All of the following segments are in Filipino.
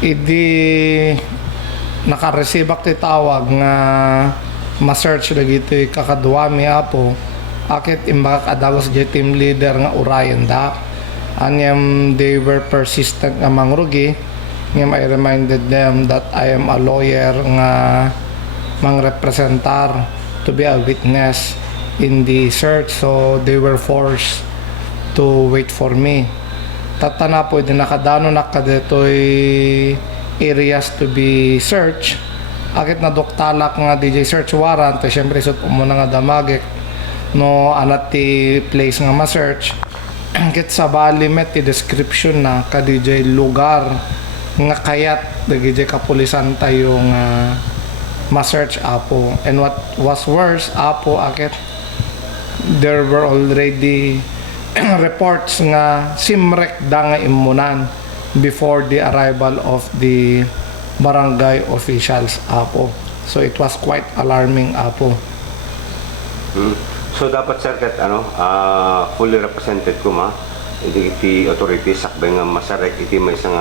Idi naka-receive ti tawag nga ma-search lagi ito kakaduami apo akit imbaka kadagos di team leader nga Orion da anyam they were persistent nga mangrugi ngam I reminded them that I am a lawyer nga mangrepresentar to be a witness in the search, so they were forced to wait for me. Tatana po din nakadano na kadetoy areas to be searched. Akit na doktalak nga DJ search warrant, syempre sud umuna nga damagek no anat ti place nga ma-search. Akit sa bali met ti description na ka DJ lugar nga kayat DJ kapulisan tayo nga ma-search apo. And what was worse apo akit there were already reports nga simrek da nga imunan before the arrival of the barangay officials apo. So it was quite alarming apo. So dapat sir kat fully represented ko iti authorities sakbay nga masarek iti may isang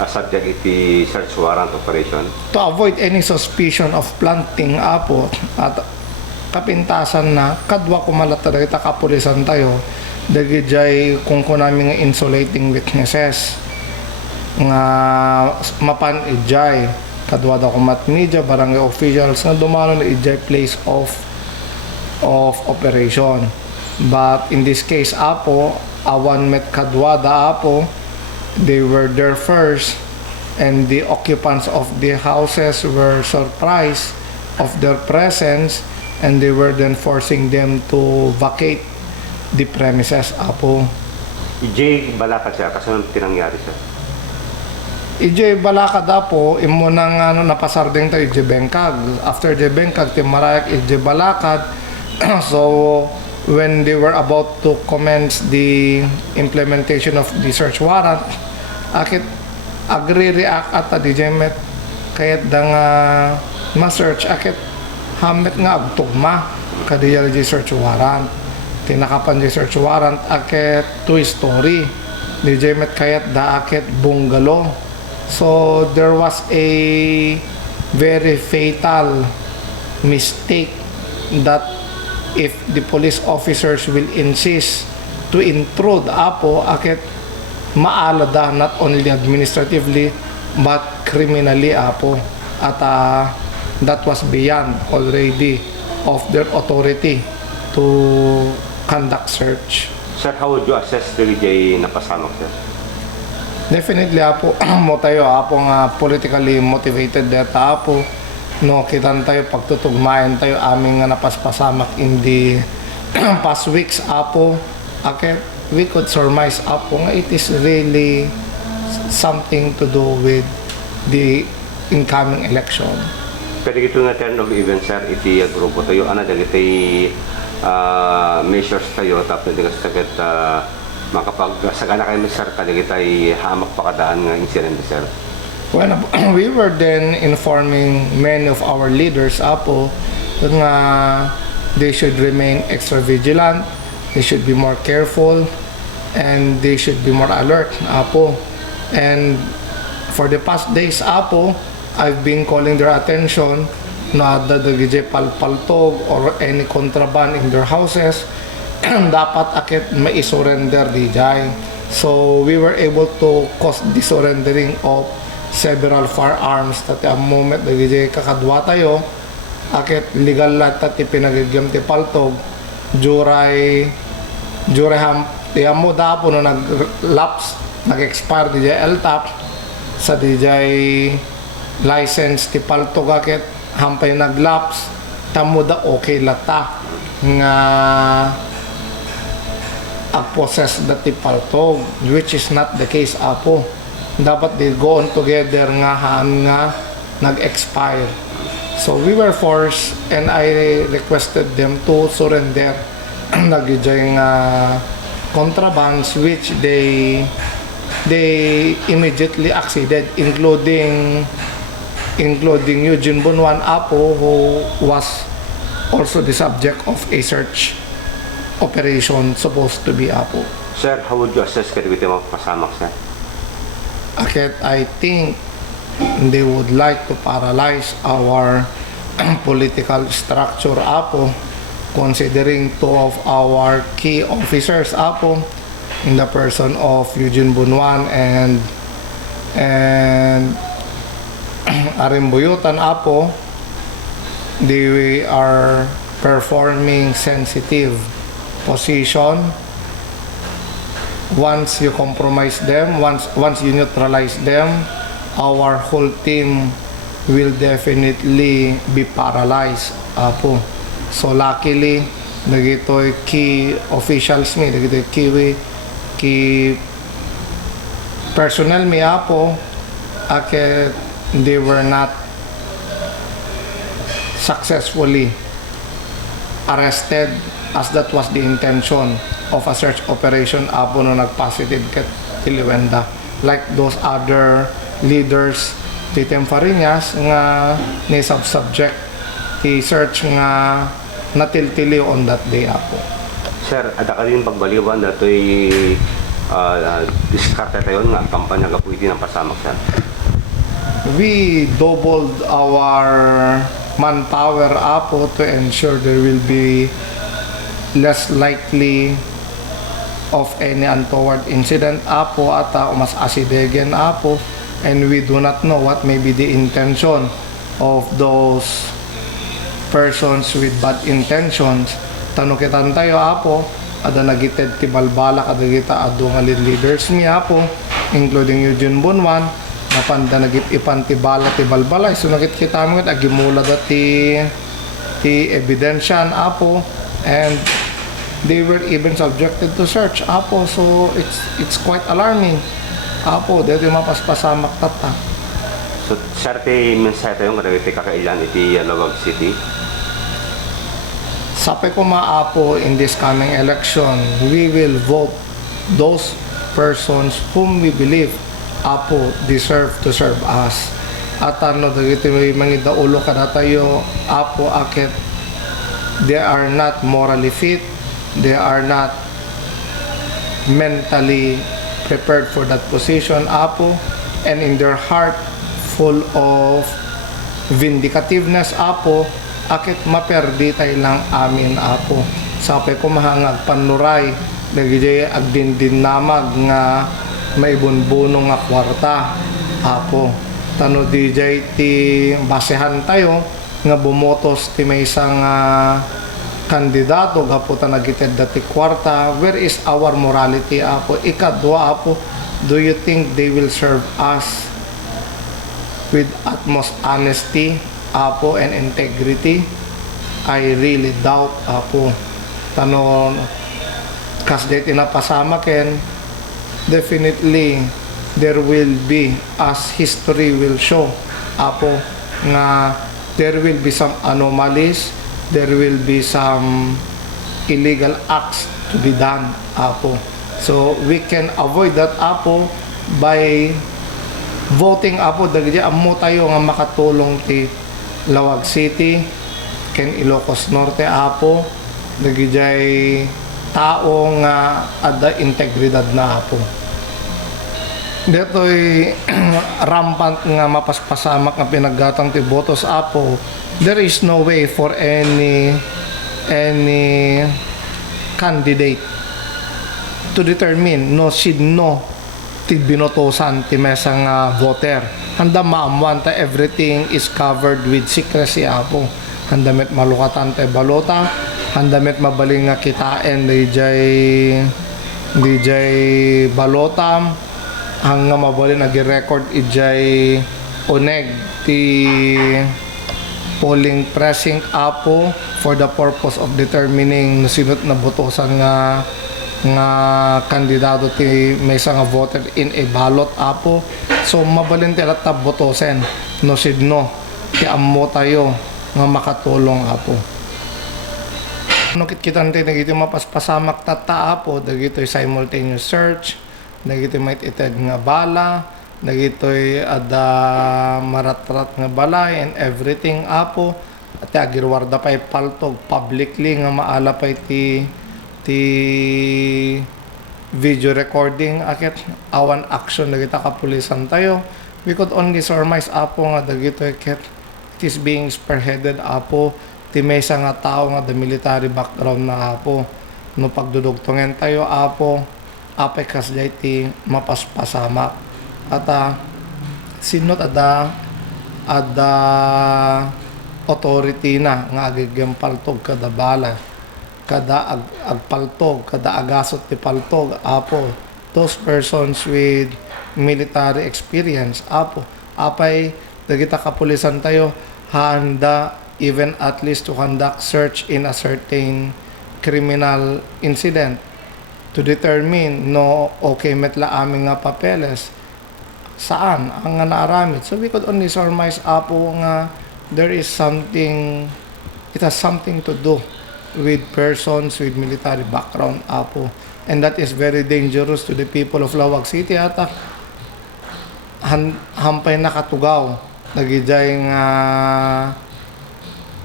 subject iti search warrant operation To avoid any suspicion of planting apo at kapintasan na kadwa kumalata dagita kapulisan tayo dagijay kung kunami nga insulating witnesses nga mapan ijay kadwa da kumat media barangay officials nga dumano na ijay place of operation. But in this case apo awan met kadwa da apo they were there first and the occupants of the houses were surprised of their presence and they were then forcing them to vacate the premises apo. EJ balakad siya kasi anong tinangyari siya? EJ balakad apo imo nang napasardeng tayo EJ Bengkag. After EJ Bengkag timarayak EJ balakad. So when they were about to commence the implementation of the search warrant akit agree react at DJ met kayat da nga ma-search akit hamet nga agtugma kadiya di search warrant tinakapan di search warrant akit two story DJ met kayat da akit bungalow. So there was a very fatal mistake that if the police officers will insist to intrude apo akit maalada not only administratively but criminally apo at that was beyond already of their authority to conduct search. Sir, how would you assess the EJ napasamak sir? Definitely apo mo tayo apo nga politically motivated data apo no kitan tayo pagtutugmayan tayo aming nga napaspasamak in the past weeks apo okay we could surmise apo nga it is really something to do with the incoming election. Pero ito nga turn of events sir iti grupo tayo iti measures tayo tapos hindi ka sakit makapagsagana kayo sir kaligitay hamak pakadaan nga incident sir. When we were then informing many of our leaders apo nga they should remain extra vigilant, they should be more careful, and they should be more alert apo. And for the past days apo I've been calling their attention na dadagijay palpaltog or any contraband in their houses dapat akit mai-surrender dijay. So we were able to cause the surrendering of several firearms that a moment dagijay kakadwa tayo akit legal lahat ti pinagigam ti paltog juray ham ti amo dapo no nag-lapse nag-expire dijay LTAP sa dijay license ti paltog akit hampay nag-lapse tamo da okay lata nga ag-possess da ti paltog which is not the case apo. Dapat they go on together nga haan nga nag-expire. So we were forced and I requested them to surrender nagijay nga contrabands which they immediately acceded including Eugene Bunuan apo who was also the subject of a search operation supposed to be apo. Sir, how would you assess kaya iti mapasamak sir? Akit I think they would like to paralyze our political structure apo, considering two of our key officers apo, in the person of Eugene Bunuan and Arimboyutan apo. They are performing sensitive position. Once you compromise them, once you neutralize them, our whole team will definitely be paralyzed apo. So luckily dagitoy key officials mi, dagitoy key personnel mi apo, ake they were not successfully arrested, as that was the intention of a search operation apo no nag-positive ket Tiliwenda, like those other leaders ti Temfariñas nga ni subject ti search nga natiltili on that day apo. Sir, ada ka rin pagbaliwan na ito'y diskarte tayo nga kampanya ka pwede ng pasamak, sir. We doubled our manpower apo to ensure there will be less likely of any untoward incident apo at mas asidegen apo, and we do not know what may be the intention of those persons with bad intentions. Tanukitan tayo apo, ada nagited ti balbala kada kita adu nga leaders mi apo, including Eugene Bunuan, napanda nagipipan ti bala ti balbalay. So nakit kita mo agimula dati ti ebidensyan apo, and they were even subjected to search apo. So it's quite alarming apo, dito mapaspasamak tata. So, sir, ti mensahe tayo nga iti kakailan iti Lawag City. Sabi ko maapo, in this coming election, we will vote those persons whom we believe apo deserve to serve us. At ano, dagiti may mga daulo kada tayo apo akit, they are not morally fit, they are not mentally prepared for that position apo, and in their heart full of vindicativeness apo, akit maperdi tayo lang amin apo. Sabi ko mahangag panuray nagijay agdindin namag nga may bunbunong nga kwarta apo. Tano DJ ti basehan tayo nga bumotos ti may isang kandidato gapo ta nagited dati kwarta. Where is our morality apo? Ikadwa apo, do you think they will serve us with utmost honesty apo and integrity? I really doubt apo. Tano kas det inapasama ken, definitely there will be, as history will show apo, nga there will be some anomalies, there will be some illegal acts to be done apo. So we can avoid that apo by voting apo. Dagiti ammo tayo nga makatulong ti Lawag City ken Ilocos Norte apo, dagiti tao nga ada integridad na apo. Detoy rampant nga mapaspasamak nga pinaggatang ti botos apo. There is no way for any candidate to determine no sino ti binotosan ti mesa nga voter. Handa maamwan ta everything is covered with secrecy apo. Handa met malukatan ta balota, handa met mabaling nga kitain DJ balota, hanga mabalin nagi-record ijay oneg ti polling precinct apo for the purpose of determining sinot na botosan nga kandidato ti mesa nga voter in a ballot apo. So mabalin ti latab botosen no sidno ti ammo tayo nga makatulong apo. No kitkitan ti dagiti mapaspasamak tata apo, dagitoy simultaneous search, dagitoy might ited nga bala, dagitoy ada maratrat nga balay and everything apo. At agirwarda pay paltog publicly nga maala pay ti video recording akit awan action dagita kapulisan tayo. We could only surmise apo nga dagito akit it is being spearheaded apo ti mesa nga tao nga the military background na apo no pagdudugtungan tayo apo apay kasjay ti mapaspasama at sinot ada authority na nga agigam paltog kada bala kada agpaltog kada agasot ti paltog apo those persons with military experience apo apay dagita kapulisan tayo handa even at least to conduct search in a certain criminal incident to determine no okay metla aming nga papeles saan ang nga naaramid. So we could only surmise apo nga there is something, it has something to do with persons with military background apo, and that is very dangerous to the people of Lawag City ata hampay nakatugaw nagijay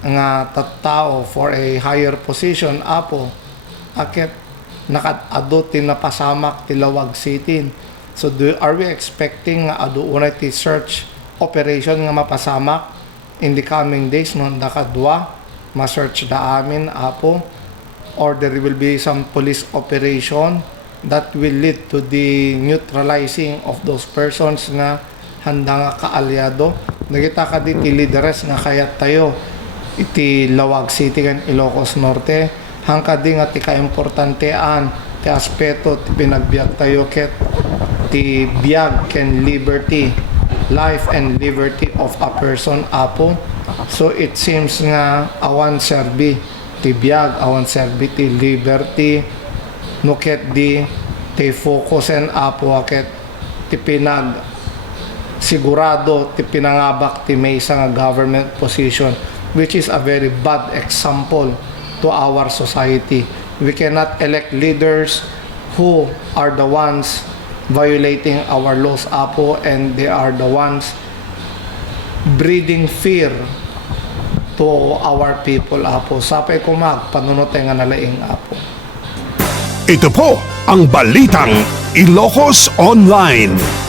nga tattao for a higher position apo akit nakadado ti napasamak ti Lawag City. So are we expecting nga adu unay ti search operation nga mapasamak in the coming days no nakadwa ma-search da amin apo, or there will be some police operation that will lead to the neutralizing of those persons nga handa nga kaalyado. Nagita ka di ti leaders nga kayat tayo iti Lawag City kan Ilocos Norte hangka di nga ti kaimportantean ti aspeto ti pinagbiag tayo ket ti biag ken liberty, life and liberty of a person apo. So it seems nga awan serbi ti biag, awan serbi ti liberty, no ket di ti focusen apo ket ti pinag sigurado ti pinangabak ti maysa nga government position, which is a very bad example to our society. We cannot elect leaders who are the ones violating our laws apo, and they are the ones breeding fear to our people apo. Sapay kumag panunotay nga nalaing apo. Ito po ang Balitang Ilocos Online.